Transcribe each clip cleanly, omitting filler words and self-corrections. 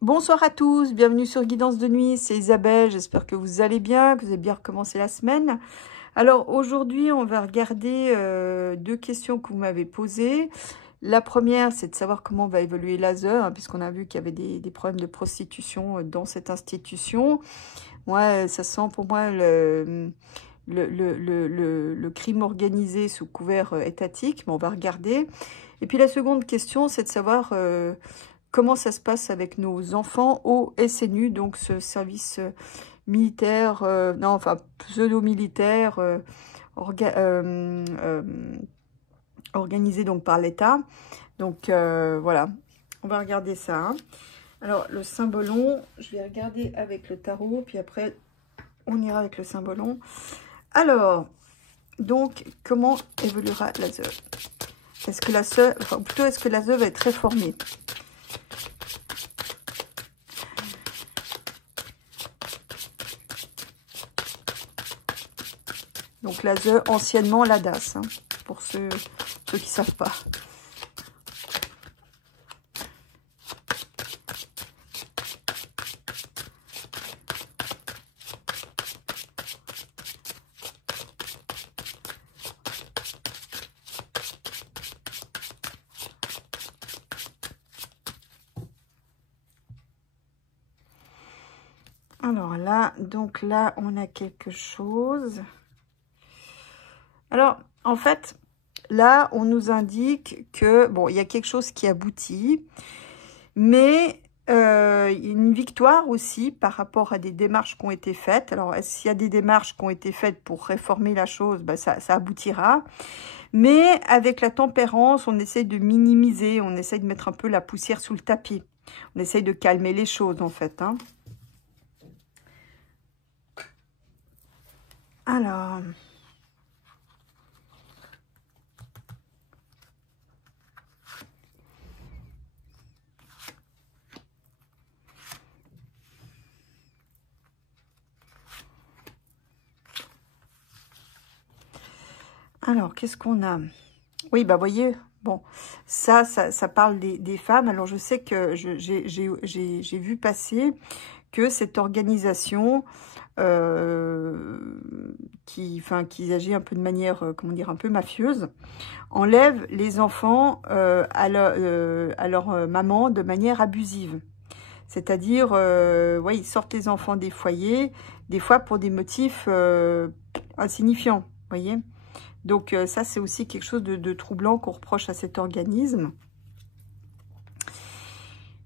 Bonsoir à tous, bienvenue sur Guidance de nuit, c'est Isabelle, j'espère que vous allez bien, que vous avez bien recommencé la semaine. Alors aujourd'hui, on va regarder deux questions que vous m'avez posées. La première, c'est de savoir comment va évoluer laser, hein, puisqu'on a vu qu'il y avait des problèmes de prostitution dans cette institution. Moi, ça sent pour moi le crime organisé sous couvert étatique, mais on va regarder. Et puis la seconde question, c'est de savoir comment ça se passe avec nos enfants au SNU, donc ce service militaire, non, enfin pseudo-militaire, organisé donc par l'État. Donc voilà, on va regarder ça. Hein. Alors le symbolon, je vais regarder avec le tarot, puis après on ira avec le symbolon. Alors, donc comment évoluera la ZEU? Est-ce que la ZEU, enfin plutôt est-ce que la ZEU va être réformée? Donc la ZEU, anciennement la DAS, hein, pour ceux qui ne savent pas. Alors là, donc là, on a quelque chose. Alors, en fait, là, on nous indique que, bon, il y a quelque chose qui aboutit, mais une victoire aussi par rapport à des démarches qui ont été faites. Alors, s'il y a des démarches qui ont été faites pour réformer la chose, ben, ça aboutira. Mais avec la tempérance, on essaye de minimiser, on essaye de mettre un peu la poussière sous le tapis. On essaye de calmer les choses, en fait. Hein. Alors... Alors, qu'est-ce qu'on a? Oui, bah voyez, bon, ça parle des femmes. Alors, je sais que j'ai vu passer que cette organisation qui agit un peu de manière, comment dire, un peu mafieuse, enlève les enfants à leur maman de manière abusive. C'est-à-dire, ouais, ils sortent les enfants des foyers, des fois pour des motifs insignifiants, voyez. Donc ça, c'est aussi quelque chose de troublant qu'on reproche à cet organisme.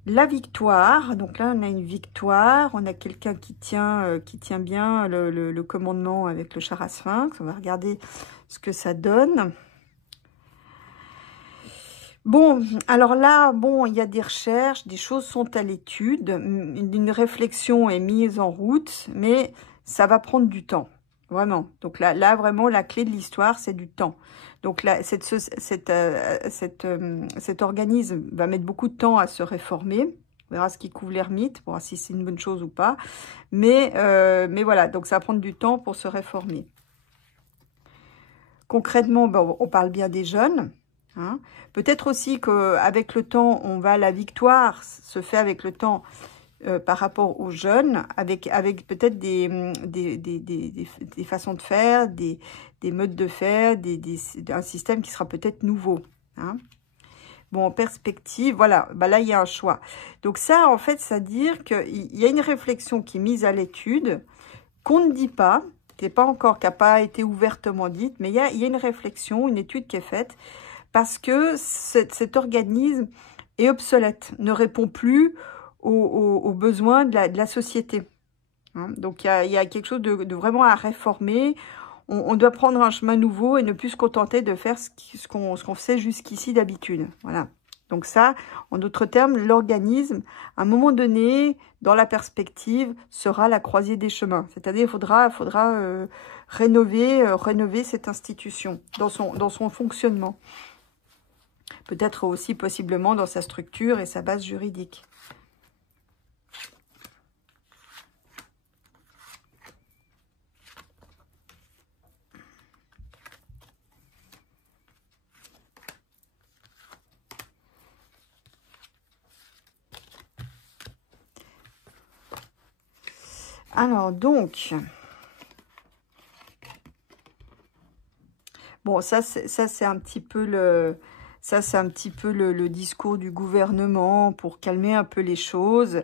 La victoire, donc là, on a une victoire, on a quelqu'un qui tient bien le commandement avec le char à sphinx. On va regarder ce que ça donne. Bon, alors là, bon, il y a des recherches, des choses sont à l'étude, une réflexion est mise en route, mais ça va prendre du temps. Vraiment. Donc là vraiment, la clé de l'histoire, c'est du temps. Donc là, cet organisme va mettre beaucoup de temps à se réformer. On verra ce qui couvre l'ermite, pour voir si c'est une bonne chose ou pas. Mais voilà, donc ça va prendre du temps pour se réformer. Concrètement, ben, on parle bien des jeunes. Hein. Peut-être aussi qu'avec le temps, la victoire se fait avec le temps. Par rapport aux jeunes, avec peut-être des façons de faire, des modes de faire, un système qui sera peut-être nouveau. Hein. Bon, en perspective, voilà, bah là, il y a un choix. Donc ça, en fait, ça veut dire qu'il y a une réflexion qui est mise à l'étude, qu'on ne dit pas, qui n'a pas été ouvertement dite, mais il y a une réflexion, une étude qui est faite, parce que cet organisme est obsolète, ne répond plus aux besoins de la société. Hein. Donc, il y a quelque chose de vraiment à réformer. On doit prendre un chemin nouveau et ne plus se contenter de faire ce qu'on faisait jusqu'ici d'habitude. Voilà. Donc ça, en d'autres termes, l'organisme, à un moment donné, dans la perspective, sera la croisée des chemins. C'est-à-dire, il faudra rénover cette institution dans son fonctionnement. Peut-être aussi, possiblement, dans sa structure et sa base juridique. Alors, donc... Bon, ça c'est un petit peu le discours du gouvernement pour calmer un peu les choses,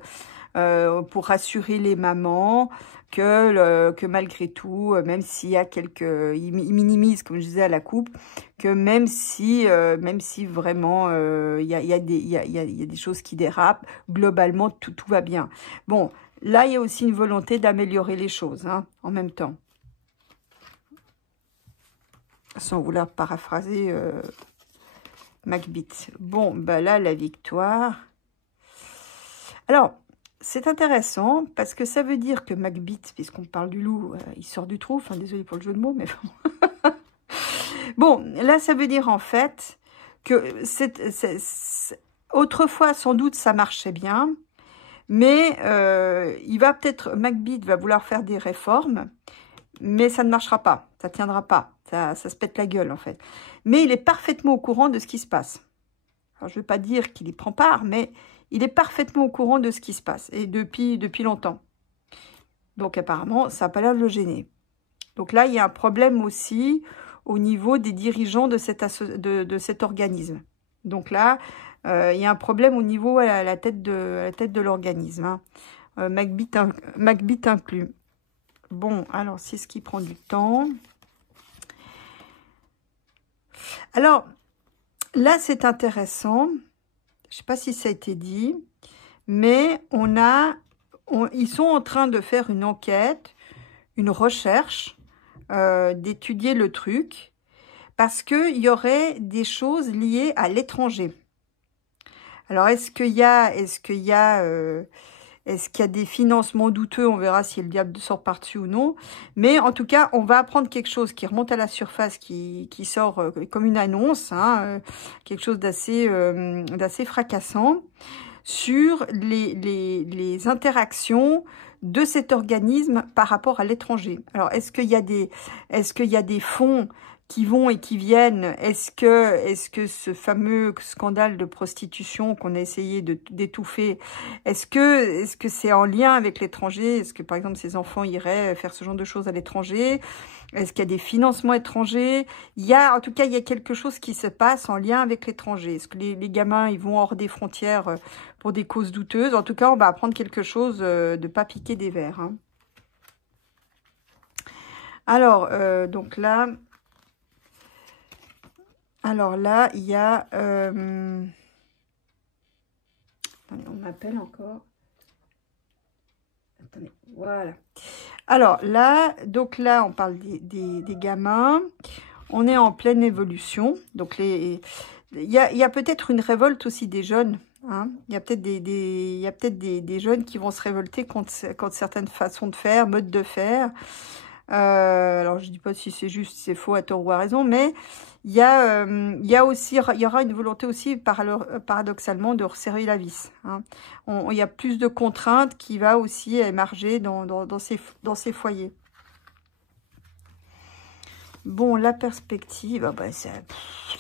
pour rassurer les mamans que malgré tout, même s'il y a ils minimisent, comme je disais à la coupe, que même si vraiment il y a des choses qui dérapent, globalement tout va bien. Bon, là il y a aussi une volonté d'améliorer les choses, hein, en même temps. Sans vouloir paraphraser Macbeth. Bon, bah là, la victoire. Alors, c'est intéressant parce que ça veut dire que Macbeth, puisqu'on parle du loup, il sort du trou. Enfin, désolé pour le jeu de mots, mais bon. Bon, là, ça veut dire en fait que autrefois, sans doute, ça marchait bien. Mais Macbeth va vouloir faire des réformes. Mais ça ne marchera pas, ça ne tiendra pas, ça se pète la gueule en fait. Mais il est parfaitement au courant de ce qui se passe. Alors, je ne veux pas dire qu'il y prend part, mais il est parfaitement au courant de ce qui se passe, et depuis longtemps. Donc apparemment, ça n'a pas l'air de le gêner. Donc là, il y a un problème aussi au niveau des dirigeants de cet organisme. Donc là, il y a un problème au niveau à la tête de l'organisme, hein. Macbeth inclus. Bon, alors, c'est ce qui prend du temps. Alors, là, c'est intéressant. Je ne sais pas si ça a été dit, mais ils sont en train de faire une enquête, une recherche, d'étudier le truc, parce qu'il y aurait des choses liées à l'étranger. Alors, est-ce qu'il y a des financements douteux? On verra si le diable sort par-dessus ou non. Mais en tout cas, on va apprendre quelque chose qui remonte à la surface, qui sort comme une annonce, hein, quelque chose d'assez fracassant, sur les interactions de cet organisme par rapport à l'étranger. Alors, est-ce qu'il y a des fonds qui vont et qui viennent? Est-ce que ce fameux scandale de prostitution qu'on a essayé d'étouffer, est-ce que c'est en lien avec l'étranger? Est-ce que, par exemple, ces enfants iraient faire ce genre de choses à l'étranger? Est-ce qu'il y a des financements étrangers? En tout cas, il y a quelque chose qui se passe en lien avec l'étranger. Est-ce que les gamins, ils vont hors des frontières pour des causes douteuses? En tout cas, on va apprendre quelque chose de pas piquer des vers, hein. Alors, donc là... Alors là, il y a... Attendez, on m'appelle encore. Attendez, voilà. Alors là, on parle des gamins. On est en pleine évolution. Donc il y a peut-être une révolte aussi des jeunes, hein. Il y a peut-être des jeunes qui vont se révolter contre certaines façons de faire, modes de faire. Alors, je dis pas si c'est juste, si c'est faux, à tort ou à raison, mais il y aura une volonté aussi, paradoxalement, de resserrer la vis, hein. Il y a plus de contraintes qui va aussi émerger dans ces foyers. Bon, la perspective, ça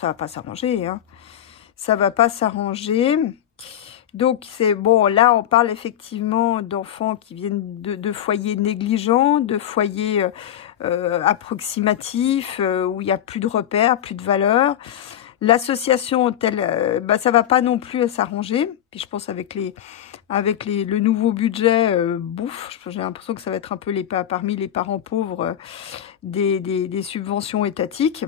va pas s'arranger, hein. Ça va pas s'arranger. Donc, c'est bon, là, on parle effectivement d'enfants qui viennent de foyers négligents, de foyers approximatifs, où il n'y a plus de repères, plus de valeurs. L'association, ça va pas non plus s'arranger. Puis je pense avec le nouveau budget, j'ai l'impression que ça va être un peu parmi les parents pauvres des subventions étatiques.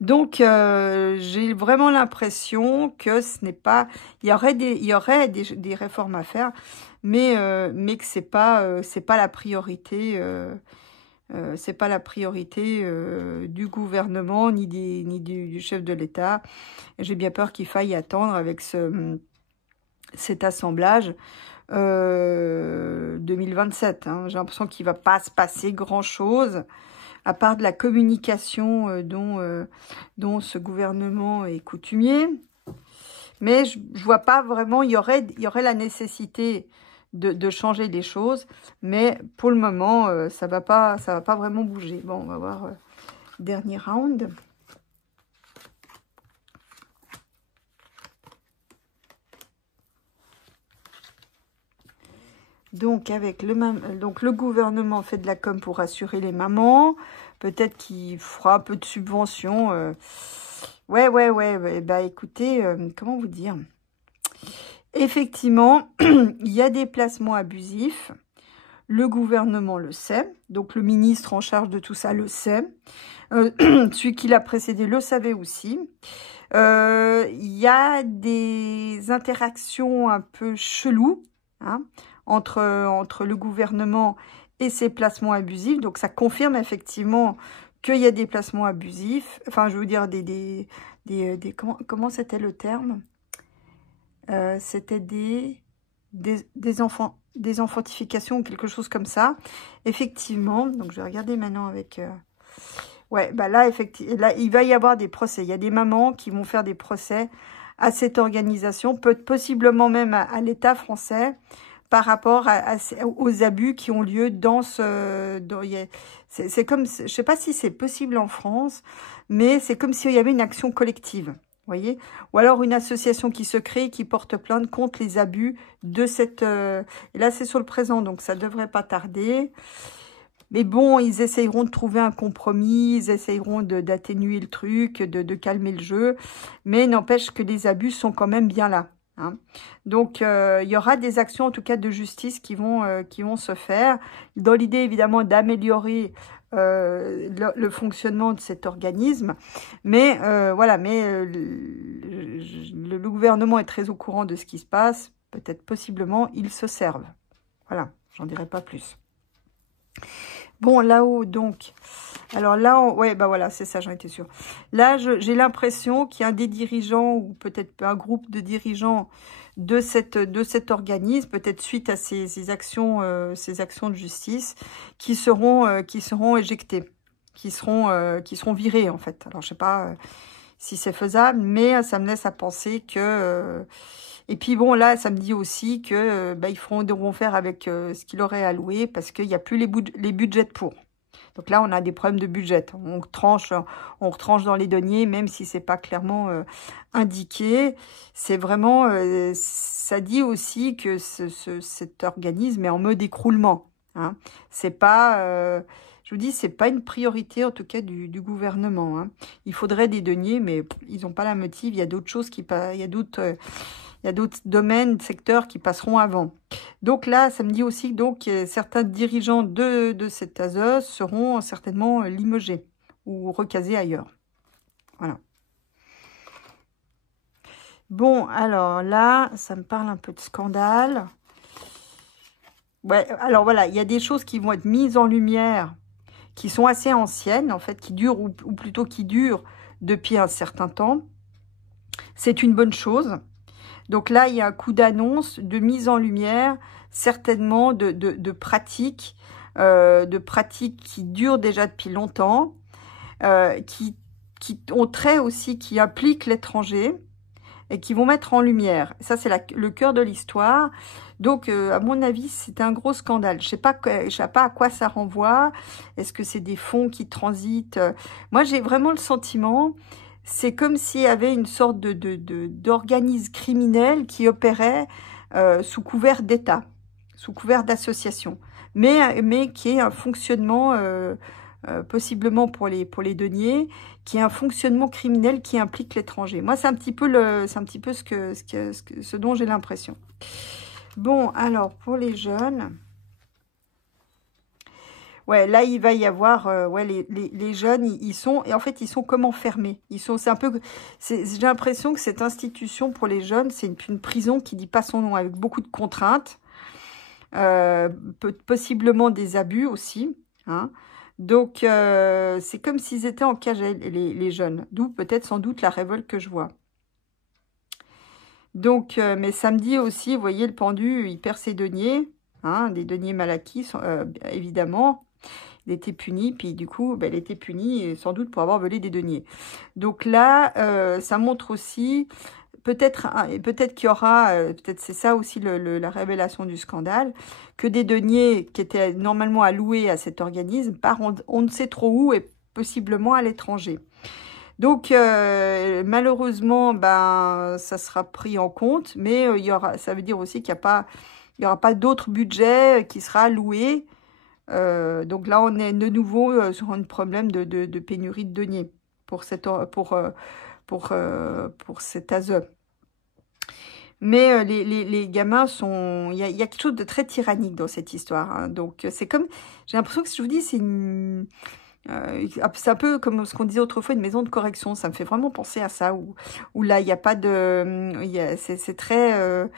Donc, j'ai vraiment l'impression que ce n'est pas... Il y aurait des réformes à faire, mais que c'est pas la priorité. C'est pas la priorité du gouvernement ni du chef de l'État. J'ai bien peur qu'il faille attendre avec cet assemblage 2027. Hein. J'ai l'impression qu'il va pas se passer grand-chose, à part de la communication dont ce gouvernement est coutumier. Mais je vois pas vraiment, il y aurait la nécessité de changer les choses, mais pour le moment, ça va pas vraiment bouger. Bon, on va voir dernier round. Donc, donc le gouvernement fait de la com pour rassurer les mamans. Peut-être qu'il fera un peu de subvention. Ouais. Bah, écoutez, comment vous dire? Effectivement, il y a des placements abusifs. Le gouvernement le sait. Donc, le ministre en charge de tout ça le sait. Celui qui l'a précédé le savait aussi. Il y a des interactions un peu cheloues, hein, entre le gouvernement et ses placements abusifs. Donc, ça confirme effectivement qu'il y a des placements abusifs. Enfin, je veux dire, comment c'était le terme? C'était des enfantifications ou quelque chose comme ça. Effectivement, donc je vais regarder maintenant avec... Ouais, bah là, effectivement, là, il va y avoir des procès. Il y a des mamans qui vont faire des procès à cette organisation, possiblement même à l'État français, par rapport aux abus qui ont lieu dans ce... C'est comme... Je sais pas si c'est possible en France, mais c'est comme s'il y avait une action collective. Voyez, ou alors une association qui se crée, qui porte plainte contre les abus de cette... Et là, c'est sur le présent, donc ça devrait pas tarder. Mais bon, ils essayeront de trouver un compromis, ils essayeront d'atténuer le truc, de calmer le jeu. Mais n'empêche que les abus sont quand même bien là. Hein. Donc, il y aura des actions, en tout cas, de justice qui vont se faire. Dans l'idée, évidemment, d'améliorer le fonctionnement de cet organisme. Mais voilà, le gouvernement est très au courant de ce qui se passe. Peut-être, possiblement, ils se servent. Voilà, j'en dirai pas plus. Bon, là-haut, donc... Alors là, ouais, bah voilà, c'est ça, j'en étais sûre. Là, j'ai l'impression qu'il y a un des dirigeants, ou peut-être un groupe de dirigeants de cet organisme, peut-être suite à ces actions de justice, qui seront éjectés, qui seront virés, en fait. Alors, je sais pas si c'est faisable, mais ça me laisse à penser que... Et puis bon, là, ça me dit aussi que devront faire avec ce qu'il aurait alloué, parce qu'il n'y a plus les budgets pour. Donc là, on a des problèmes de budget. On retranche dans les deniers, même si c'est pas clairement indiqué. C'est vraiment, ça dit aussi que cet organisme est en mode écroulement. Hein. C'est pas, je vous dis, c'est pas une priorité en tout cas du gouvernement. Hein. Il faudrait des deniers, mais ils n'ont pas la motive. Il y a d'autres choses il y a d'autres domaines, secteurs qui passeront avant. Donc là, ça me dit aussi donc, que certains dirigeants de cette ASE seront certainement limogés ou recasés ailleurs. Voilà. Bon, alors là, ça me parle un peu de scandale. Ouais, alors voilà, il y a des choses qui vont être mises en lumière, qui sont assez anciennes, en fait, qui durent, ou plutôt qui durent depuis un certain temps. C'est une bonne chose. Donc là, il y a un coup d'annonce, de mise en lumière, certainement de pratiques qui durent déjà depuis longtemps, qui ont trait aussi, qui impliquent l'étranger et qui vont mettre en lumière. Ça, c'est le cœur de l'histoire. Donc, à mon avis, c'est un gros scandale. Je sais pas à quoi ça renvoie. Est-ce que c'est des fonds qui transitent? Moi, j'ai vraiment le sentiment... C'est comme s'il y avait une sorte d'organisme criminel qui opérait sous couvert d'État, sous couvert d'association, mais qui est un fonctionnement, possiblement pour les deniers, qui est un fonctionnement criminel qui implique l'étranger. Moi, c'est un petit peu ce dont j'ai l'impression. Bon, alors, pour les jeunes... Ouais, là, il va y avoir, les jeunes, ils sont comme enfermés. J'ai l'impression que cette institution pour les jeunes, c'est une prison qui dit pas son nom, avec beaucoup de contraintes, possiblement des abus aussi, hein. Donc, c'est comme s'ils étaient en cage, les jeunes. D'où peut-être, sans doute, la révolte que je vois. Donc, mais samedi aussi, vous voyez, le pendu, il perd ses deniers, hein, des deniers mal acquis, évidemment. Il était puni, puis du coup, il était puni sans doute pour avoir volé des deniers. Donc là, ça montre aussi, peut-être qu'il y aura, peut-être c'est ça aussi la révélation du scandale, que des deniers qui étaient normalement alloués à cet organisme partent on ne sait trop où et possiblement à l'étranger. Donc, malheureusement, ben, ça sera pris en compte, mais ça veut dire aussi qu'il n'y aura pas d'autre budget qui sera alloué. Donc là, on est de nouveau sur un problème de pénurie de deniers pour cet ASE. Mais les gamins sont... Il y a quelque chose de très tyrannique dans cette histoire. Hein. Donc, c'est comme... J'ai l'impression que, je vous dis, c'est c'est un peu comme ce qu'on disait autrefois, une maison de correction. Ça me fait vraiment penser à ça, où là, il n'y a pas de... c'est très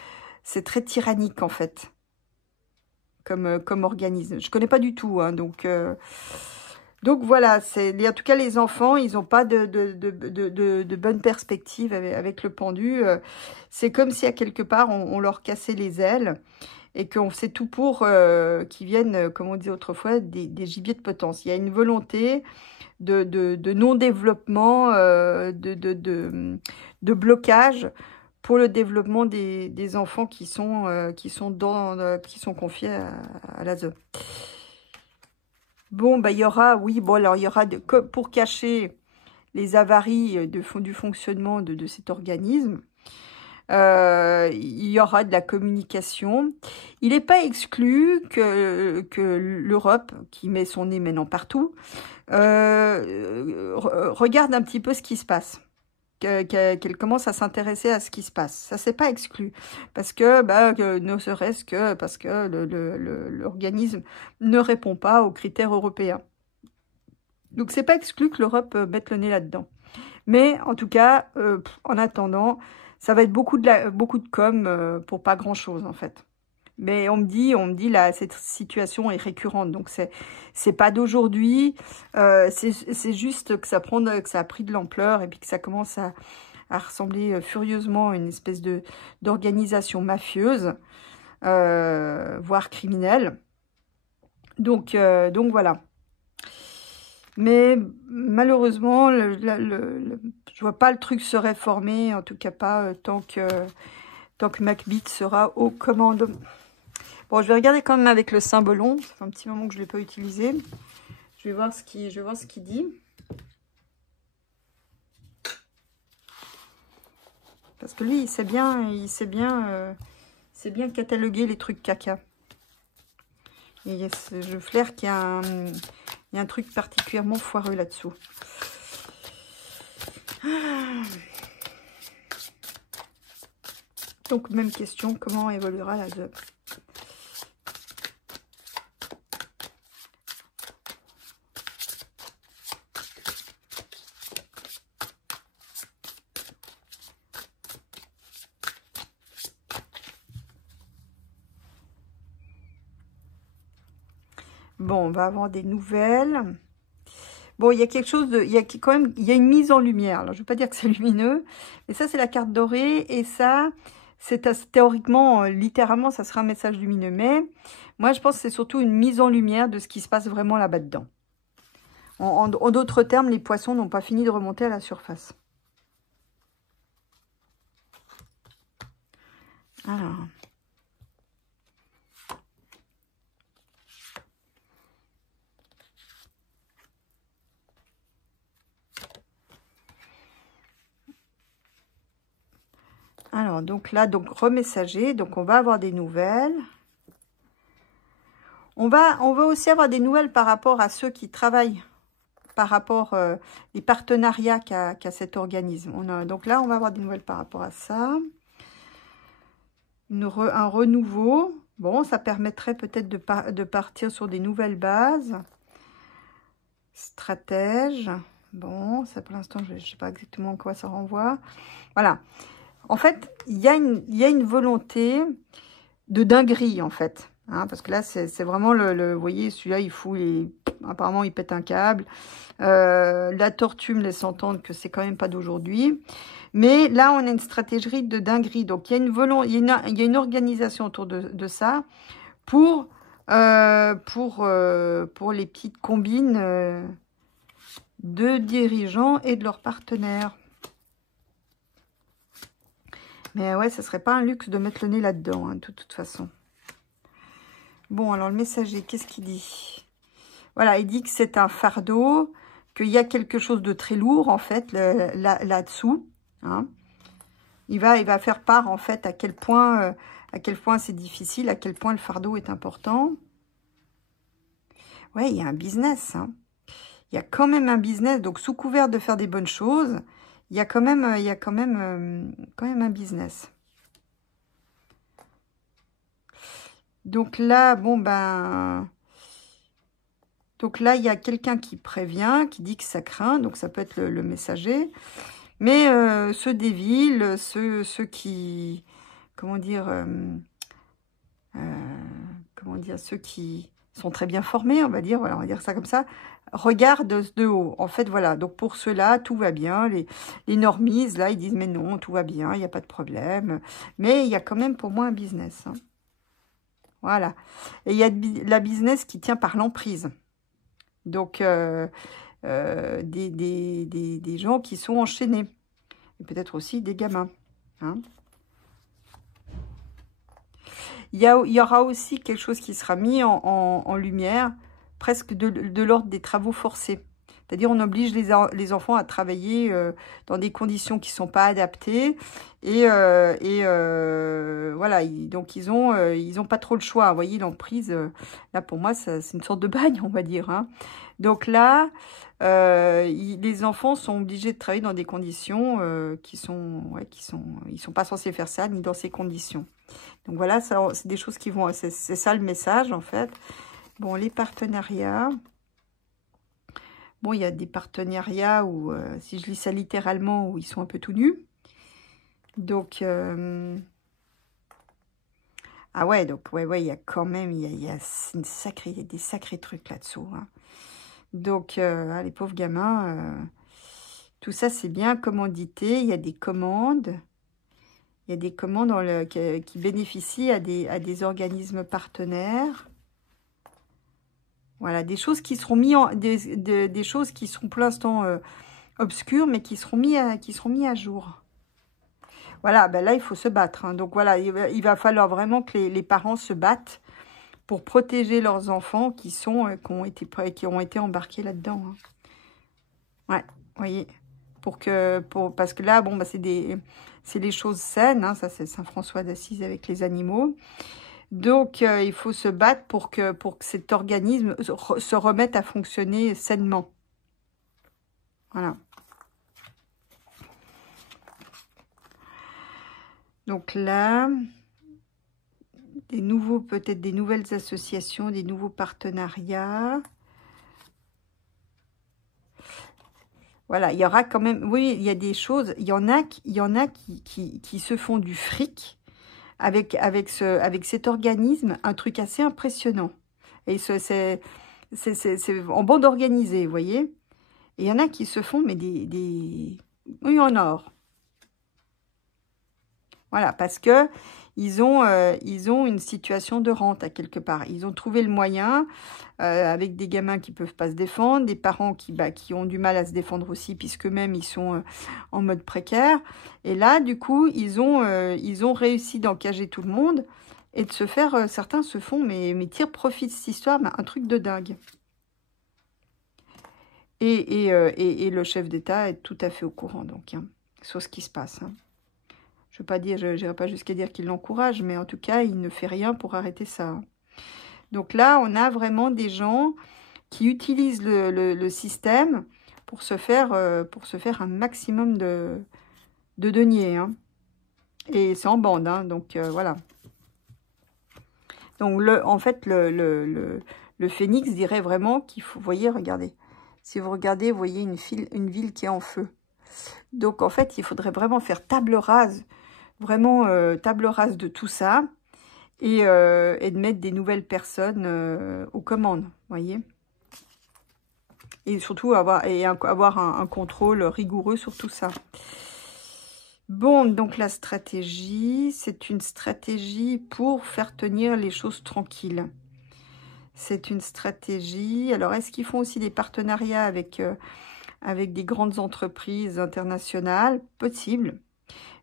tyrannique, en fait, comme organisme. Je connais pas du tout, hein, donc voilà, en tout cas les enfants, ils n'ont pas de bonne perspective avec le pendu. C'est comme si à quelque part on leur cassait les ailes et qu'on faisait tout pour qu'ils viennent, comme on disait autrefois, des gibiers de potence. Il y a une volonté de non-développement, de blocage pour le développement des enfants qui sont confiés à l'ASE. Bon, bah, il y aura, oui, bon, alors, il y aura, pour cacher les avaries du fonctionnement de cet organisme, il y aura de la communication. Il n'est pas exclu que l'Europe, qui met son nez maintenant partout, regarde un petit peu ce qui se passe. Qu'elle commence à s'intéresser à ce qui se passe. Ça, c'est pas exclu. Parce que, ne serait-ce que parce que l'organisme ne répond pas aux critères européens. Donc, c'est pas exclu que l'Europe mette le nez là-dedans. Mais, en tout cas, en attendant, ça va être beaucoup de com pour pas grand-chose, en fait. Mais on me dit là, cette situation est récurrente, donc c'est pas d'aujourd'hui, c'est juste que ça a pris de l'ampleur et puis que ça commence à ressembler furieusement à une espèce d'organisation mafieuse, voire criminelle. Donc voilà. Mais malheureusement, je vois pas le truc se réformer, en tout cas pas tant que Macbeth sera aux commandes. Bon, je vais regarder quand même avec le cymbalon. Ça fait un petit moment que je ne l'ai pas utilisé. Je vais voir ce qu'il dit. Parce que lui, il sait bien cataloguer les trucs caca. Et je flaire qu'il y a un truc particulièrement foireux là-dessous. Donc, même question, comment évoluera la ZEP? Bon, on va avoir des nouvelles. Bon, il y a quelque chose il y a une mise en lumière. Alors, je ne veux pas dire que c'est lumineux, mais ça, c'est la carte dorée. Et ça, c'est théoriquement, littéralement, ça sera un message lumineux. Mais moi, je pense que c'est surtout une mise en lumière de ce qui se passe vraiment là-bas dedans. En d'autres termes, les poissons n'ont pas fini de remonter à la surface. Alors... Alors, donc là, remessager. Donc, on va avoir des nouvelles. On va aussi avoir des nouvelles par rapport à ceux qui travaillent, par rapport les partenariats qu'a cet organisme. Donc là, on va avoir des nouvelles par rapport à ça. Un renouveau. Bon, ça permettrait peut-être de partir sur des nouvelles bases. Stratège. Bon, ça pour l'instant, je ne sais pas exactement à quoi ça renvoie. Voilà. En fait, il y a une volonté de dinguerie, en fait. Hein, parce que là, c'est vraiment vous voyez, celui-là, apparemment, il pète un câble. La tortue me laisse entendre que c'est quand même pas d'aujourd'hui. Mais là, on a une stratégie de dinguerie. Donc, il y a une organisation autour de ça pour les petites combines de dirigeants et de leurs partenaires. Mais ouais, ça serait pas un luxe de mettre le nez là-dedans, hein, de toute façon. Bon, alors le messager, qu'est-ce qu'il dit? Voilà, il dit que c'est un fardeau, qu'il y a quelque chose de très lourd, en fait, là-dessous. Hein. Il va faire part, en fait, à quel point c'est difficile, à quel point le fardeau est important. Ouais, il y a un business. Hein. Il y a quand même un business. Donc, sous couvert de faire des bonnes choses, il y a quand même un business. Donc là, bon, ben... Donc là, il y a quelqu'un qui prévient, qui dit que ça craint. Donc, ça peut être le messager. Mais ceux des villes, ceux qui... Comment dire ceux qui sont très bien formés, on va dire, voilà, on va dire ça comme ça, regardent de haut. En fait, voilà, donc pour ceux-là, tout va bien. Les normises, là, ils disent, mais non, tout va bien, il n'y a pas de problème. Mais il y a quand même pour moi un business. Hein. Voilà. Et il y a la business qui tient par l'emprise. Donc, des gens qui sont enchaînés. Et peut-être aussi des gamins. Hein. Il y aura aussi quelque chose qui sera mis en lumière, presque de l'ordre des travaux forcés. C'est-à-dire, on oblige les enfants à travailler dans des conditions qui ne sont pas adaptées. Et voilà, donc ils ont pas trop le choix. Vous voyez, l'emprise, là, pour moi, c'est une sorte de bagne, on va dire. Hein. Donc là, les enfants sont obligés de travailler dans des conditions ils sont pas censés faire ça, ni dans ces conditions. Donc voilà, c'est des choses qui vont... C'est ça le message, en fait. Bon, les partenariats... Bon, il y a des partenariats où, si je lis ça littéralement, où ils sont un peu tout nus. Donc, ah ouais, donc, ouais, il y a quand même, il y a des sacrés trucs là-dessous. Hein. Donc, les pauvres gamins, tout ça, c'est bien commandité. Il y a des commandes. Il y a des commandes qui bénéficient à des organismes partenaires. Voilà, des choses qui seront mises des choses qui sont pour l'instant obscures, mais qui seront mis à jour. Voilà, ben là, il faut se battre. Hein. Donc voilà, il va falloir vraiment que les parents se battent pour protéger leurs enfants qui ont été embarqués là-dedans. Hein. Ouais, vous voyez. Parce que là, bon, bah, c'est les choses saines. Hein. Ça, c'est Saint François d'Assise avec les animaux. Donc, il faut se battre pour que cet organisme se remette à fonctionner sainement. Voilà. Donc là, peut-être des nouvelles associations, des nouveaux partenariats. Voilà, il y aura quand même... Oui, il y a des choses... Il y en a qui se font du fric avec cet organisme, un truc assez impressionnant. Et c'est en bande organisée, vous voyez. Et il y en a qui se font, mais oui, en or. Voilà, parce que ils ont une situation de rente à quelque part. Ils ont trouvé le moyen, avec des gamins qui ne peuvent pas se défendre, des parents qui ont du mal à se défendre aussi, puisque même ils sont en mode précaire. Et là, du coup, ils ont réussi d'encager tout le monde et de se faire... certains se font, mais tirent profit de cette histoire, un truc de dingue. Et le chef d'État est tout à fait au courant, donc, hein, sur ce qui se passe. Hein. Je n'irai pas jusqu'à dire qu'il l'encourage, mais en tout cas, il ne fait rien pour arrêter ça. Hein. Donc là, on a vraiment des gens qui utilisent le système pour se faire un maximum de deniers. Hein. Et c'est en bande, hein, donc voilà. Donc, en fait, le phénix dirait vraiment qu'il faut... Vous voyez, regardez. Si vous regardez, vous voyez une ville qui est en feu. Donc, en fait, il faudrait vraiment faire table rase. Vraiment table rase de tout ça. Et de mettre des nouvelles personnes aux commandes, vous voyez. Et surtout avoir un contrôle rigoureux sur tout ça. Bon, donc la stratégie, c'est une stratégie pour faire tenir les choses tranquilles. C'est une stratégie... Alors, est-ce qu'ils font aussi des partenariats avec des grandes entreprises internationales? Possible.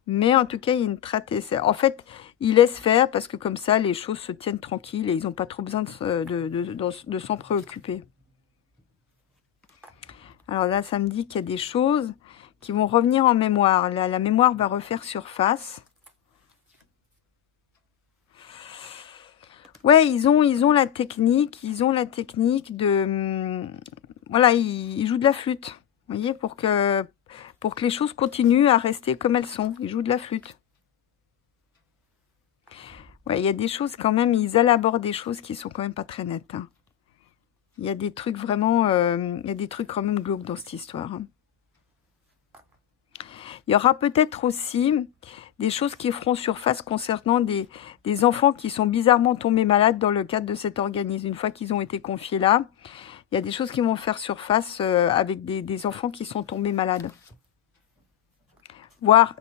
Mais en tout cas, il y a une stratégie. En fait, ils laissent faire parce que comme ça, les choses se tiennent tranquilles et ils n'ont pas trop besoin de s'en préoccuper. Alors là, ça me dit qu'il y a des choses qui vont revenir en mémoire. Là, la mémoire va refaire surface. Ouais, ils ont la technique. Ils ont la technique de... voilà, ils jouent de la flûte. Vous voyez, pour que les choses continuent à rester comme elles sont. Ils jouent de la flûte. Ouais, il y a des choses quand même, ils élaborent des choses qui sont quand même pas très nettes. Hein. Il y a des trucs vraiment... il y a des trucs quand même glauques dans cette histoire. Hein. Il y aura peut-être aussi des choses qui feront surface concernant des enfants qui sont bizarrement tombés malades dans le cadre de cet organisme. Une fois qu'ils ont été confiés là, il y a des choses qui vont faire surface avec des enfants qui sont tombés malades. Voire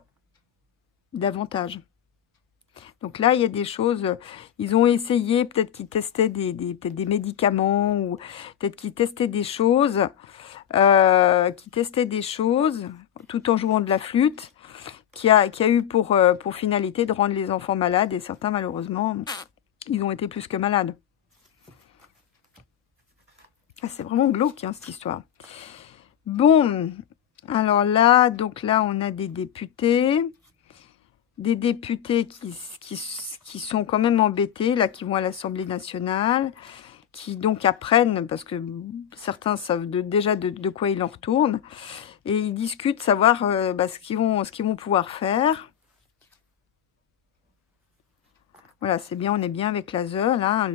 davantage. Donc là, il y a des choses, ils ont essayé, peut-être qu'ils testaient peut-être des médicaments, ou peut-être qu'ils testaient des choses, tout en jouant de la flûte, qui a eu pour finalité de rendre les enfants malades, et certains, malheureusement, ils ont été plus que malades. Ah, c'est vraiment glauque, hein, cette histoire. Bon, alors là, donc là, on a des députés qui sont quand même embêtés, là, qui vont à l'Assemblée nationale, qui donc apprennent, parce que certains savent déjà de quoi il en retourne, et ils discutent, savoir ce qu'ils vont pouvoir faire. Voilà, c'est bien, on est bien avec Laser, là,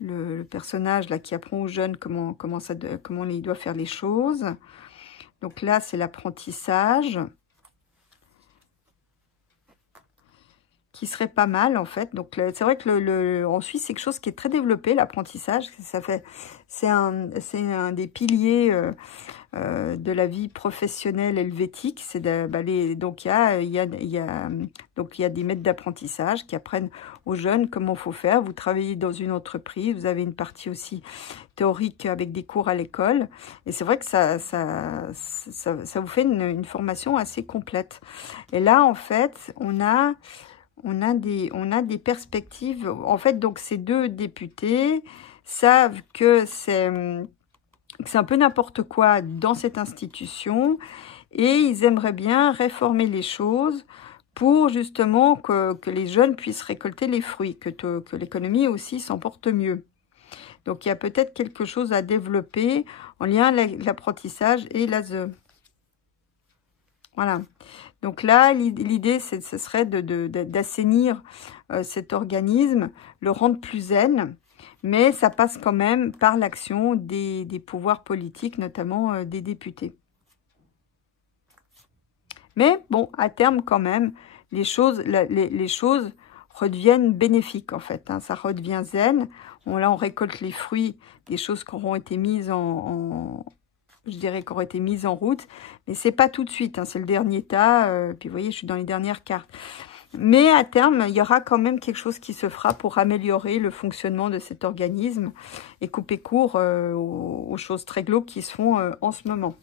le personnage là qui apprend aux jeunes comment il doit faire les choses. Donc là, c'est l'apprentissage. Qui serait pas mal en fait. Donc c'est vrai que en Suisse, c'est quelque chose qui est très développé, l'apprentissage. C'est un des piliers de la vie professionnelle helvétique. Donc il y a des maîtres d'apprentissage qui apprennent aux jeunes comment il faut faire. Vous travaillez dans une entreprise, vous avez une partie aussi théorique avec des cours à l'école. Et c'est vrai que ça vous fait une formation assez complète. Et là, en fait, on a des perspectives. En fait, donc, ces deux députés savent que c'est un peu n'importe quoi dans cette institution et ils aimeraient bien réformer les choses pour justement que les jeunes puissent récolter les fruits, que l'économie aussi s'en porte mieux. Donc, il y a peut-être quelque chose à développer en lien avec l'apprentissage et l'ASE. Voilà. Donc là, l'idée, ce serait d'assainir cet organisme, le rendre plus zen, mais ça passe quand même par l'action des pouvoirs politiques, notamment des députés. Mais bon, à terme quand même, les choses redeviennent bénéfiques en fait. Hein, ça redevient zen. Là, on récolte les fruits des choses qui auront été mises je dirais, qui auraient été mises en route. Mais c'est pas tout de suite, hein, c'est le dernier tas. Puis vous voyez, je suis dans les dernières cartes. Mais à terme, il y aura quand même quelque chose qui se fera pour améliorer le fonctionnement de cet organisme et couper court aux choses très glauques qui se font en ce moment.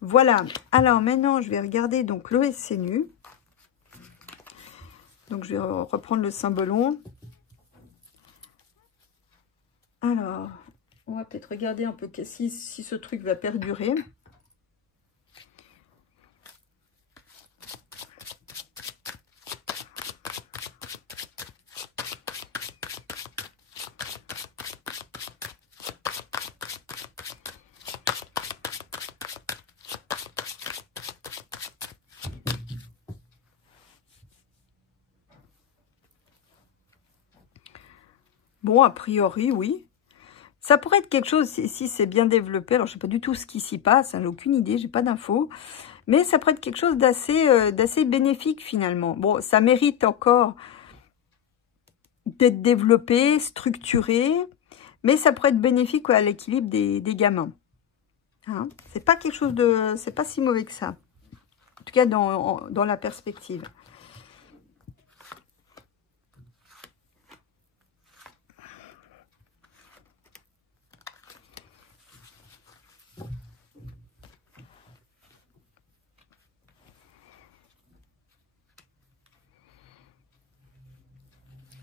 Voilà. Alors maintenant, je vais regarder donc le SNU. Donc je vais reprendre le symbolon. Alors, on va peut-être regarder un peu si ce truc va perdurer. Bon, a priori, oui. Ça pourrait être quelque chose, si c'est bien développé, alors je ne sais pas du tout ce qui s'y passe, hein, j'ai aucune idée, j'ai pas d'infos, mais ça pourrait être quelque chose d'assez bénéfique finalement. Bon, ça mérite encore d'être développé, structuré, mais ça pourrait être bénéfique à l'équilibre des gamins. Hein, c'est pas quelque chose c'est pas si mauvais que ça, en tout cas dans la perspective.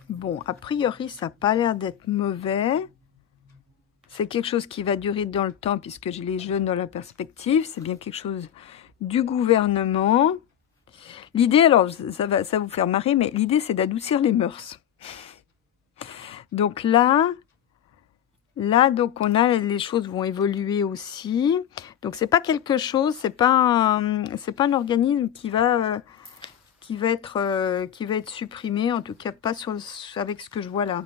Bon, a priori, ça n'a pas l'air d'être mauvais. C'est quelque chose qui va durer dans le temps, puisque j'ai les jeunes dans la perspective. C'est bien quelque chose du gouvernement. L'idée, alors, ça va vous faire marrer, mais l'idée, c'est d'adoucir les mœurs. Donc là, donc on a, les choses vont évoluer aussi. Donc c'est pas quelque chose, c'est pas un organisme qui va être supprimé, en tout cas pas avec ce que je vois là.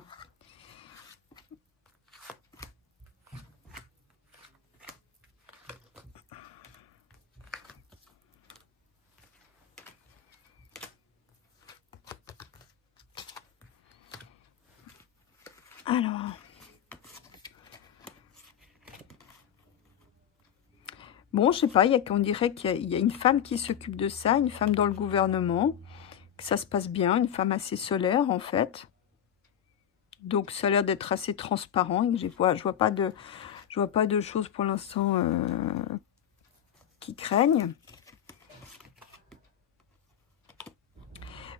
Alors, bon, je sais pas, on dirait qu'il y a une femme qui s'occupe de ça, une femme dans le gouvernement, que ça se passe bien, une femme assez solaire en fait. Donc ça a l'air d'être assez transparent. Je vois pas de choses pour l'instant qui craignent.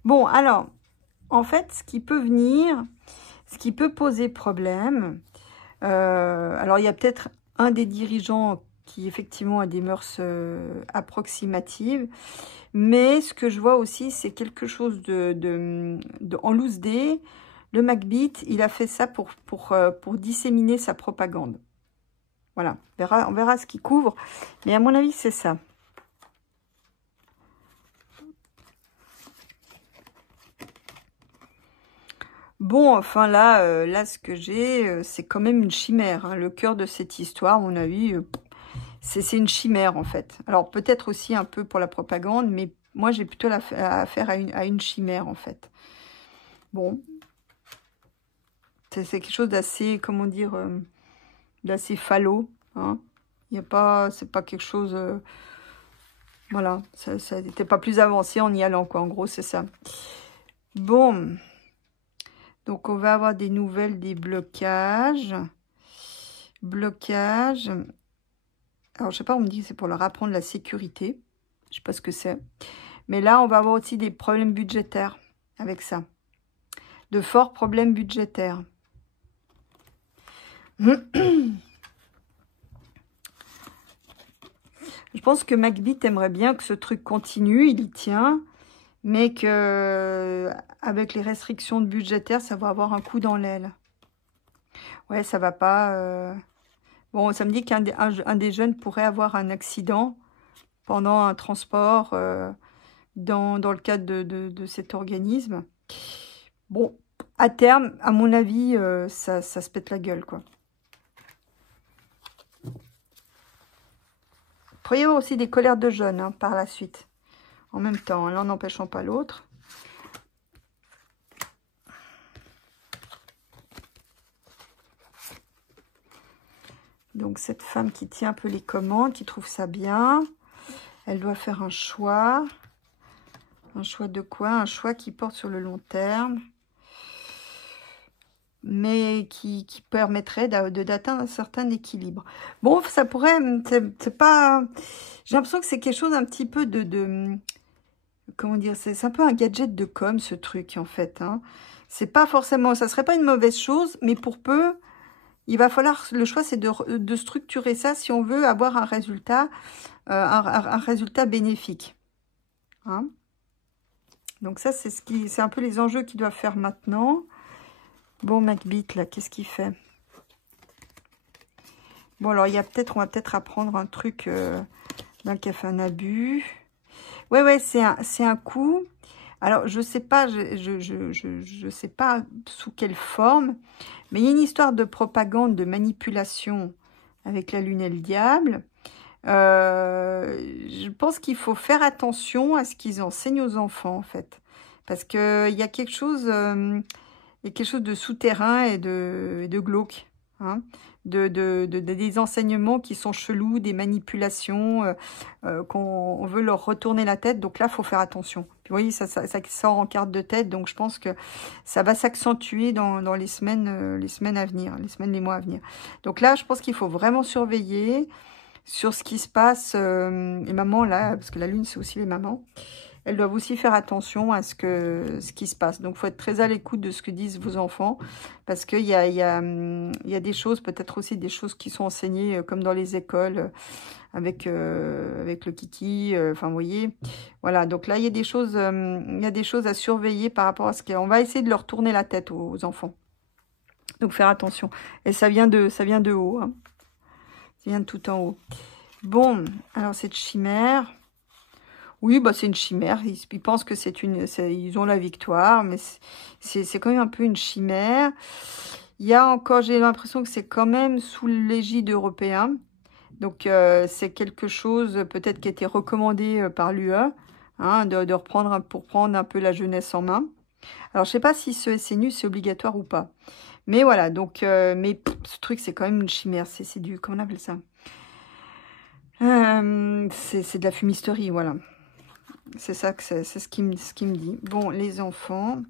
Bon, alors, en fait, ce qui peut venir, ce qui peut poser problème, alors il y a peut-être un des dirigeants qui effectivement a des mœurs approximatives, mais ce que je vois aussi, c'est quelque chose en loose day. Le Macbeth, il a fait ça pour disséminer sa propagande. Voilà, on verra ce qu'il couvre, mais à mon avis, c'est ça. Bon, enfin là, ce que j'ai, c'est quand même une chimère. Hein. Le cœur de cette histoire, à mon avis, c'est une chimère en fait. Alors peut-être aussi un peu pour la propagande, mais moi j'ai plutôt affaire à une chimère en fait. Bon, c'est quelque chose d'assez, comment dire, d'assez falot. Hein. C'est pas quelque chose, voilà, ça n'était pas plus avancé en y allant quoi. En gros, c'est ça. Bon. Donc, on va avoir des nouvelles, des blocages. Blocage. Alors, je sais pas, on me dit que c'est pour leur apprendre la sécurité. Je sais pas ce que c'est. Mais là, on va avoir aussi des problèmes budgétaires avec ça. De forts problèmes budgétaires. Je pense que Macbeth aimerait bien que ce truc continue. Il y tient. Mais que avec les restrictions budgétaires, ça va avoir un coup dans l'aile. Ouais, ça va pas. Bon, ça me dit qu'un des jeunes pourrait avoir un accident pendant un transport dans le cadre de cet organisme. Bon, à terme, à mon avis, ça se pète la gueule, quoi. Il pourrait y avoir aussi des colères de jeunes hein, par la suite. En même temps, l'un n'empêchant pas l'autre. Donc, cette femme qui tient un peu les commandes, qui trouve ça bien. Elle doit faire un choix. Un choix de quoi? Un choix qui porte sur le long terme. Mais qui permettrait d'atteindre un certain équilibre. Bon, ça pourrait... C'est pas... J'ai l'impression que c'est quelque chose un petit peu comment dire, c'est un peu un gadget de com, ce truc, en fait. Hein. C'est pas forcément, ça serait pas une mauvaise chose, mais pour peu, il va falloir, le choix, c'est de structurer ça si on veut avoir un résultat bénéfique. Hein. Donc ça, c'est un peu les enjeux qu'ils doivent faire maintenant. Bon, Macbeth, là, qu'est-ce qu'il fait? Bon, alors, on va peut-être apprendre un truc d'un qui a fait un abus. Ouais, c'est un coup. Alors, je sais pas, je sais pas sous quelle forme, mais il y a une histoire de propagande, de manipulation avec la lune et le diable. Je pense qu'il faut faire attention à ce qu'ils enseignent aux enfants, en fait. Parce qu'il y a quelque chose, de souterrain et de glauque. Hein. Des enseignements qui sont chelous, des manipulations, qu'on veut leur retourner la tête. Donc là, il faut faire attention. Puis, vous voyez, ça sort en carte de tête. Donc, je pense que ça va s'accentuer dans les semaines à venir, les mois à venir. Donc là, je pense qu'il faut vraiment surveiller sur ce qui se passe. Les mamans, là, parce que la lune, c'est aussi les mamans. elles doivent aussi faire attention à ce qui se passe. Donc, il faut être très à l'écoute de ce que disent vos enfants, parce qu'il y a des choses, peut-être aussi des choses qui sont enseignées, comme dans les écoles, avec le kiki, enfin, vous voyez. Voilà, donc là, il y a des choses à surveiller par rapport à ce qu'on va essayer de leur tourner la tête aux enfants. Donc, faire attention. Et ça vient de haut, hein. Ça vient de tout en haut. Bon, alors, cette chimère... Oui, bah c'est une chimère. Ils pensent que ils ont la victoire, mais c'est quand même un peu une chimère. Il y a encore, j'ai l'impression que c'est quand même sous l'égide européen. Donc, c'est quelque chose peut-être qui a été recommandé par l'UE, hein, de reprendre, pour prendre un peu la jeunesse en main. Alors, je sais pas si ce SNU, c'est obligatoire ou pas. Mais voilà, donc, ce truc, c'est quand même une chimère. C'est du, comment on appelle ça? C'est de la fumisterie, voilà. C'est ça que c'est ce qui me dit. Bon, les enfants.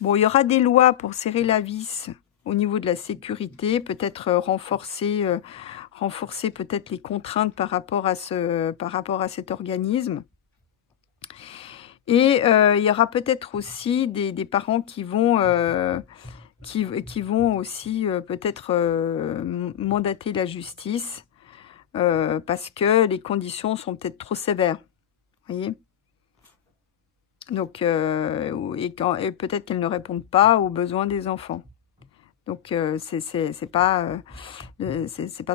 Bon, il y aura des lois pour serrer la vis au niveau de la sécurité, peut-être renforcer peut-être les contraintes par rapport à cet organisme. Et il y aura peut-être aussi des parents qui vont aussi peut-être mandater la justice parce que les conditions sont peut-être trop sévères. Voyez, donc, et peut-être qu'elles ne répondent pas aux besoins des enfants. Donc, c'est pas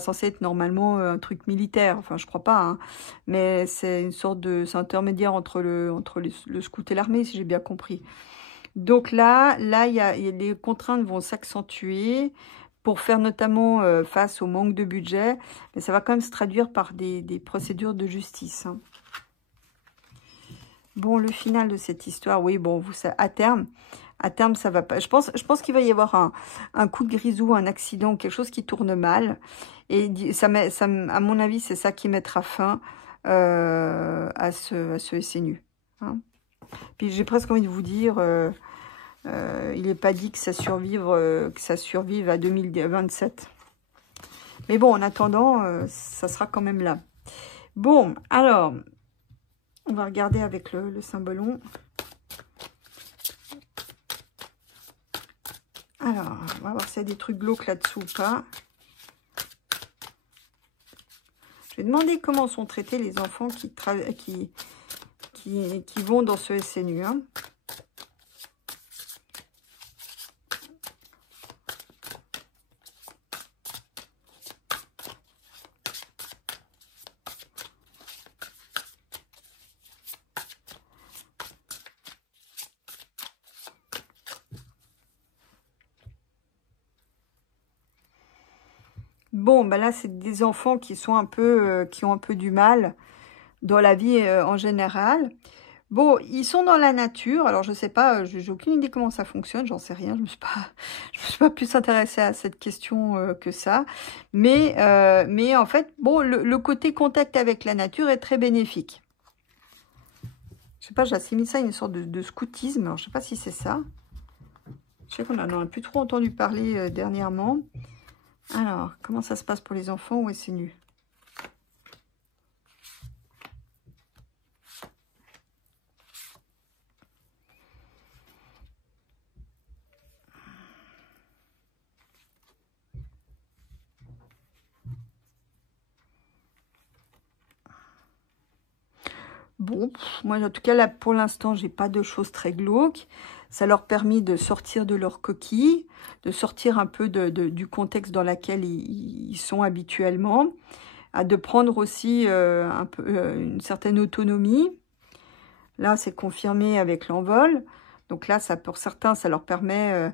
censé être normalement un truc militaire. Enfin, je crois pas, hein. Mais c'est une sorte c'est intermédiaire entre le scout et l'armée, si j'ai bien compris. Donc là, les contraintes vont s'accentuer pour faire notamment face au manque de budget. Mais ça va quand même se traduire par des procédures de justice, hein. Bon, le final de cette histoire, oui, bon, à terme, ça va pas. Je pense qu'il va y avoir un coup de grisou, un accident ou quelque chose qui tourne mal. Et à mon avis, c'est ça qui mettra fin à ce SNU, hein. Puis j'ai presque envie de vous dire, il n'est pas dit que ça survive à 2027. Mais bon, en attendant, ça sera quand même là. Bon, alors... On va regarder avec le cymbalon. Alors, on va voir s'il y a des trucs glauques là-dessous ou pas. Je vais demander comment sont traités les enfants qui vont dans ce SNU, hein. Bon, bah là, c'est des enfants qui sont qui ont un peu du mal dans la vie en général. Bon, ils sont dans la nature. Alors, je sais pas, j'ai aucune idée comment ça fonctionne, j'en sais rien. Je me suis pas plus intéressée à cette question que ça. Mais en fait, bon, le côté contact avec la nature est très bénéfique. Je sais pas, j'assimile ça à une sorte de scoutisme. Alors, je sais pas si c'est ça. Je sais qu'on en a plus trop entendu parler dernièrement. Alors, comment ça se passe pour les enfants ou SNU? Bon, moi en tout cas là pour l'instant j'ai pas de choses très glauques. Ça leur permet de sortir de leur coquille, de sortir un peu du contexte dans lequel ils sont habituellement, de prendre aussi un peu une certaine autonomie. Là c'est confirmé avec l'envol. Donc là ça pour certains ça leur permet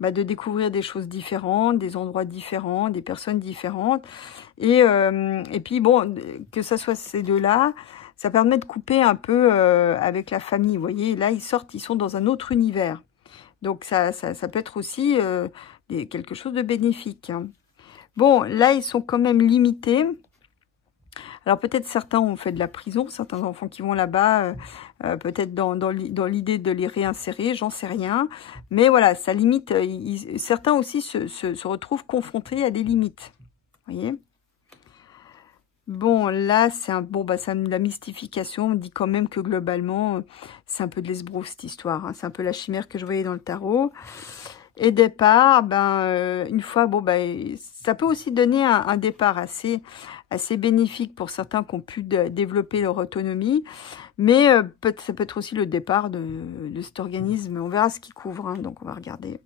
de découvrir des choses différentes, des endroits différents, des personnes différentes. Et puis bon, que ça soit ces deux-là, ça permet de couper un peu avec la famille. Vous voyez, là, ils sont dans un autre univers. Donc, ça peut être aussi quelque chose de bénéfique, hein. Bon, là, ils sont quand même limités. Alors, peut-être certains ont fait de la prison, certains enfants qui vont là-bas, peut-être dans l'idée de les réinsérer, j'en sais rien. Mais voilà, ça limite. Certains aussi se retrouvent confrontés à des limites. Vous voyez ? Bon, là, c'est un bon, bah, c'est de la mystification. On dit quand même que globalement, c'est un peu de l'esbrouf, cette histoire, hein. C'est un peu la chimère que je voyais dans le tarot. Et départ, ben, une fois, bon, bah, ça peut aussi donner un départ assez bénéfique pour certains qui ont pu développer leur autonomie. Mais ça peut être aussi le départ de cet organisme. On verra ce qu'il couvre, hein, donc on va regarder.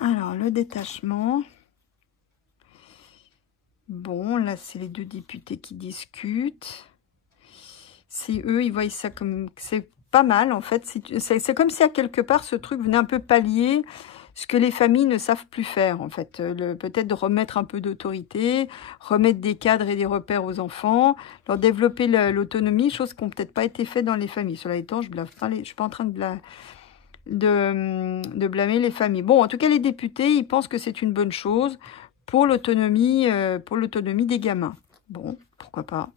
Alors, le détachement. Bon, là, c'est les deux députés qui discutent. C'est eux, ils voient ça comme... C'est pas mal, en fait. C'est comme si, à quelque part, ce truc venait un peu pallier ce que les familles ne savent plus faire, en fait. Peut-être de remettre un peu d'autorité, remettre des cadres et des repères aux enfants, leur développer l'autonomie, chose qui n'ont peut-être pas été faites dans les familles. Cela étant, je ne suis pas en train de blâmer les familles. Bon, en tout cas, les députés, ils pensent que c'est une bonne chose pour l'autonomie des gamins. Bon, pourquoi pas.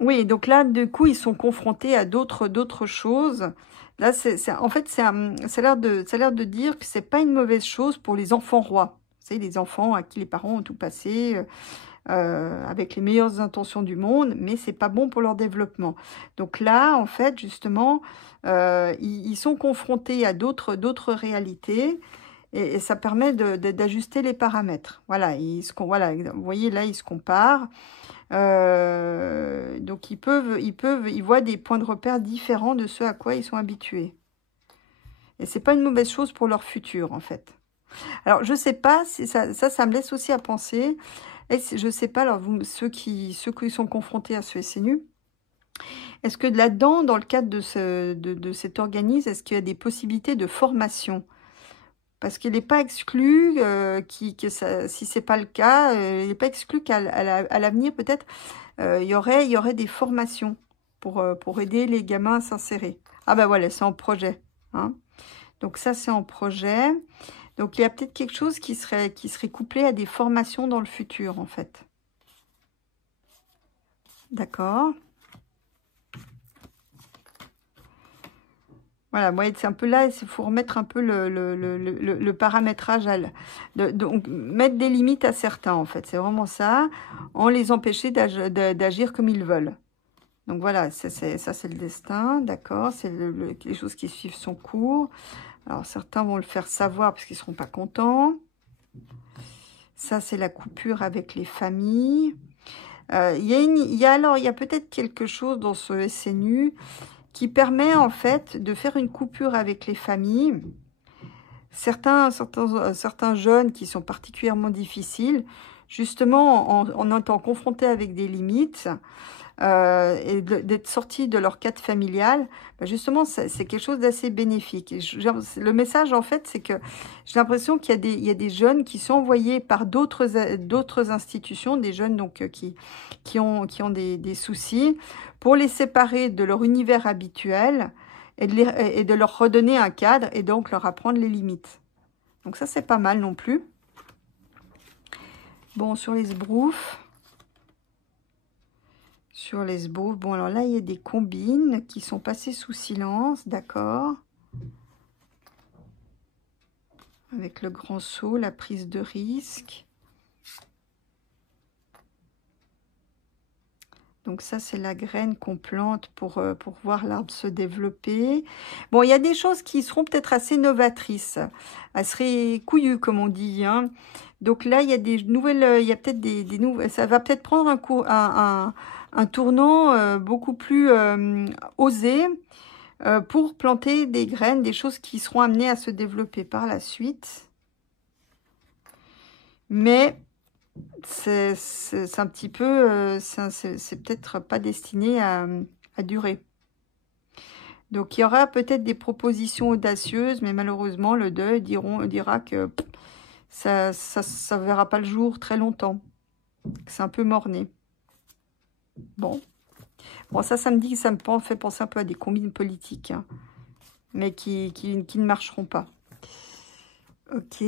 Oui, donc là, du coup, ils sont confrontés à d'autres choses. Là, en fait, ça a l'air de dire que c'est pas une mauvaise chose pour les enfants rois. Vous savez, les enfants à qui les parents ont tout passé, avec les meilleures intentions du monde, mais c'est pas bon pour leur développement. Donc là, en fait, justement, ils sont confrontés à d'autres réalités, et ça permet d'ajuster les paramètres. Voilà, voilà, vous voyez, là, ils se comparent. Donc ils voient des points de repère différents de ceux à quoi ils sont habitués. Et c'est pas une mauvaise chose pour leur futur, en fait. Alors, je sais pas si ça me laisse aussi à penser. Et je sais pas, alors ceux qui sont confrontés à ce SNU, est-ce que là-dedans, dans le cadre de cet organisme, est-ce qu'il y a des possibilités de formation? Parce qu'il n'est pas exclu si c'est pas le cas, il n'est pas exclu qu'à l'avenir, peut-être, il y aurait des formations pour aider les gamins à s'insérer. Ah ben voilà, c'est en projet, hein. Donc ça, c'est en projet. Donc il y a peut-être quelque chose qui serait couplé à des formations dans le futur, en fait. D'accord. Voilà, moi, c'est un peu là, il faut remettre un peu le paramétrage, donc mettre des limites à certains, en fait. C'est vraiment ça, en les empêcher d'agir comme ils veulent. Donc voilà, ça c'est le destin, d'accord, c'est les choses qui suivent son cours. Alors certains vont le faire savoir parce qu'ils ne seront pas contents. Ça c'est la coupure avec les familles. Il y a peut-être quelque chose dans ce SNU qui permet en fait de faire une coupure avec les familles. Certains jeunes qui sont particulièrement difficiles, justement en étant confrontés avec des limites, et d'être sortis de leur cadre familial, bah justement, c'est quelque chose d'assez bénéfique. Et le message, en fait, c'est que j'ai l'impression qu'il y a des jeunes qui sont envoyés par d'autres institutions, des jeunes donc qui ont des soucis, pour les séparer de leur univers habituel et de leur redonner un cadre et donc leur apprendre les limites. Donc ça, c'est pas mal non plus. Bon, sur les sbroufs... Sur les sbroufs, bon alors là il y a des combines qui sont passées sous silence, d'accord. Avec le grand saut, la prise de risque. Donc ça c'est la graine qu'on plante pour voir l'arbre se développer. Bon, il y a des choses qui seront peut-être assez novatrices, assez couillues comme on dit, hein. Donc là il y a des nouvelles, il y a peut-être des nouvelles, ça va peut-être prendre un tournant beaucoup plus osé pour planter des graines, des choses qui seront amenées à se développer par la suite. Mais c'est un petit peu, c'est peut-être pas destiné à durer. Donc il y aura peut-être des propositions audacieuses, mais malheureusement le deuil dira que ça verra pas le jour très longtemps. C'est un peu morné. Bon, ça me fait penser un peu à des combines politiques, hein, mais qui ne marcheront pas. Ok.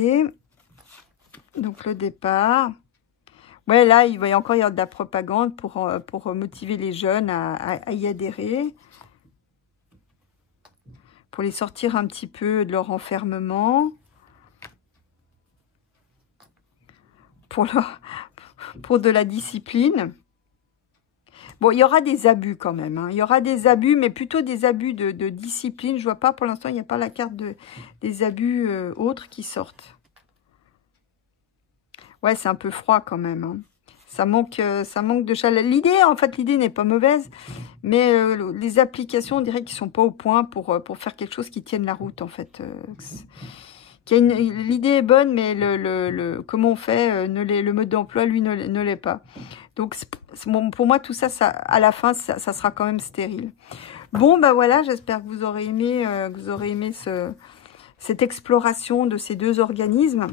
Donc le départ. Ouais, là, il va y encore y avoir de la propagande pour motiver les jeunes à y adhérer. Pour les sortir un petit peu de leur enfermement. Pour de la discipline. Bon, il y aura des abus quand même. Hein. Il y aura des abus, mais plutôt des abus de discipline. Je vois pas, pour l'instant, il n'y a pas la carte des abus autres qui sortent. Ouais, c'est un peu froid quand même. Hein. Ça manque de chaleur. L'idée, en fait, l'idée n'est pas mauvaise, mais les applications, on dirait qu'ils sont pas au point pour faire quelque chose qui tienne la route, en fait. L'idée est bonne, mais comment on fait, le mode d'emploi, lui, ne l'est pas. Donc, bon, pour moi, tout ça, à la fin, ça sera quand même stérile. Bon, bah voilà, j'espère que vous aurez aimé, cette exploration de ces deux organismes.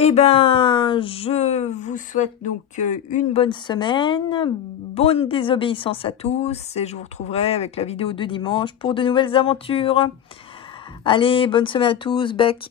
Eh ben, je vous souhaite donc une bonne semaine, bonne désobéissance à tous, et je vous retrouverai avec la vidéo de dimanche pour de nouvelles aventures. Allez, bonne semaine à tous, bec.